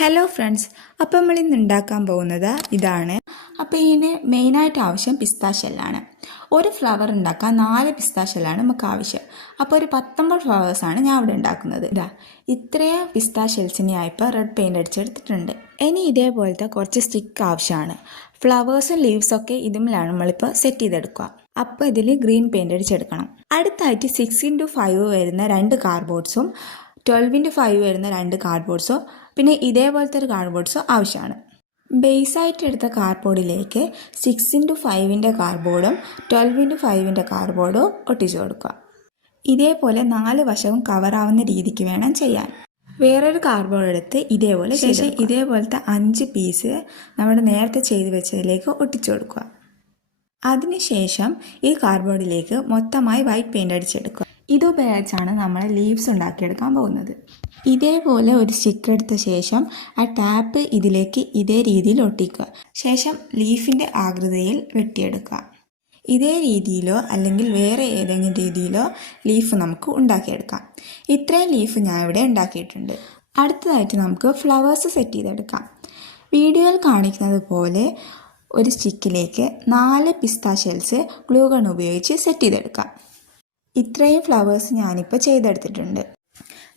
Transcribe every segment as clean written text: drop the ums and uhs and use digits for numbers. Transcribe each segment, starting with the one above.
Hello friends, അപ്പോൾ നമ്മൾ ഇന്ന് ഉണ്ടാക്കാൻ പോകുന്നത് ഇതാണ്. അപ്പോൾ ഇതിന് മെയിനായിട്ട് ആവശ്യം പിസ്താഷ്യല്ലാണ്. ഒരു ഫ്ലവർ ഉണ്ടാക്കാൻ 4 പിസ്താഷ്യല്ലാണ് നമുക്ക് ആവശ്യം. അപ്പോൾ ഒരു 19 ഫ്ലവേഴ്സാണ് ഞാൻ ഇവിടെ ഉണ്ടാക്കുന്നത്. ഇത്രയും പിസ്താഷ്യൽസിനെ ആയിപ്പോൾ റെഡ് പെയിൻ്റ് അടിച്ചെടുത്തിട്ടുണ്ട്. ഇനി ഇതേപോലത്തെ കുറച്ച് സ്റ്റിക്ക് ആവശ്യമാണ്. ഫ്ലവേഴ്സും ലീവ്സൊക്കെ ഇതിലാണ് നമ്മളിപ്പോൾ സെറ്റ് ചെയ്തെടുക്കുക. അപ്പോൾ ഇതിൽ ഗ്രീൻ പെയിൻ്റ് അടിച്ചെടുക്കണം. അടുത്തായിട്ട് 6x5 വരുന്ന 2 കാർഡ്ബോർഡ്സും 12x5 വരുന്ന 2 കാർഡ്ബോർഡ്സോ പിന്നെ ഇതേപോലത്തെ ഒരു കാർഡ്ബോർഡ്സോ ആവശ്യമാണ്. ബേസായിട്ട് എടുത്ത കാർഡ്ബോർഡിലേക്ക് 6x5 കാർഡ്ബോർഡും 12x5 കാർഡ്ബോർഡും ഒട്ടിച്ചു കൊടുക്കുക. ഇതേപോലെ 4 വശവും കവറാവുന്ന രീതിക്ക് വേണം ചെയ്യാൻ. വേറൊരു കാർഡ്ബോർഡ് എടുത്ത് ഇതേപോലെ ശേഷം ഇതേപോലത്തെ 5 പീസ് നമ്മൾ നേരത്തെ ചെയ്ത് വെച്ചതിലേക്ക് ഒട്ടിച്ചു കൊടുക്കുക. അതിനുശേഷം ഈ കാർഡ്ബോർഡിലേക്ക് മൊത്തമായി വൈറ്റ് പെയിൻ്റ് അടിച്ചെടുക്കുക. ഇതുപയോഗിച്ചാണ് നമ്മൾ ലീവ്സ് ഉണ്ടാക്കിയെടുക്കാൻ പോകുന്നത്. ഇതേപോലെ ഒരു സ്റ്റിക്ക് എടുത്ത ശേഷം ആ ടാപ്പ് ഇതിലേക്ക് ഇതേ രീതിയിൽ ഒട്ടിക്കുക. ശേഷം ലീഫിൻ്റെ ആകൃതിയിൽ വെട്ടിയെടുക്കുക. ഇതേ രീതിയിലോ അല്ലെങ്കിൽ വേറെ ഏതെങ്കിലും രീതിയിലോ ലീഫ് നമുക്ക് ഉണ്ടാക്കിയെടുക്കാം. ഇത്രയും ലീഫ് ഞാൻ ഇവിടെ ഉണ്ടാക്കിയിട്ടുണ്ട്. അടുത്തതായിട്ട് നമുക്ക് ഫ്ലവേഴ്സ് സെറ്റ് ചെയ്തെടുക്കാം. വീഡിയോയിൽ കാണിക്കുന്നത് പോലെ ഒരു സ്റ്റിക്കിലേക്ക് 4 പിസ്താഷ്യൽസ് ഗ്ലൂ ഗൺ ഉപയോഗിച്ച് സെറ്റ് ചെയ്തെടുക്കാം. ഇത്രയും ഫ്ലവേഴ്സ് ഞാനിപ്പോൾ ചെയ്തെടുത്തിട്ടുണ്ട്.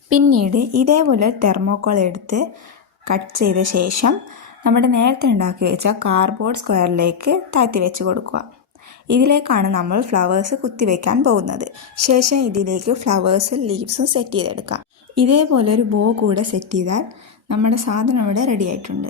പിന്നീട് ഇതേപോലെ തെർമോക്കോൾ എടുത്ത് കട്ട് ചെയ്ത ശേഷം നമ്മുടെ നേരത്തെ ഉണ്ടാക്കി വെച്ച കാർഡ്ബോർഡ് സ്ക്വയറിലേക്ക് താഴ്ത്തി വെച്ച് കൊടുക്കുക. ഇതിലേക്കാണ് നമ്മൾ ഫ്ലവേഴ്സ് കുത്തിവെക്കാൻ പോകുന്നത്. ശേഷം ഇതിലേക്ക് ഫ്ലവേഴ്സും ലീവ്സും സെറ്റ് ചെയ്തെടുക്കാം. ഇതേപോലെ ഒരു ബോ കൂടെ സെറ്റ് ചെയ്താൽ നമ്മുടെ സാധനം ഇവിടെ റെഡി ആയിട്ടുണ്ട്.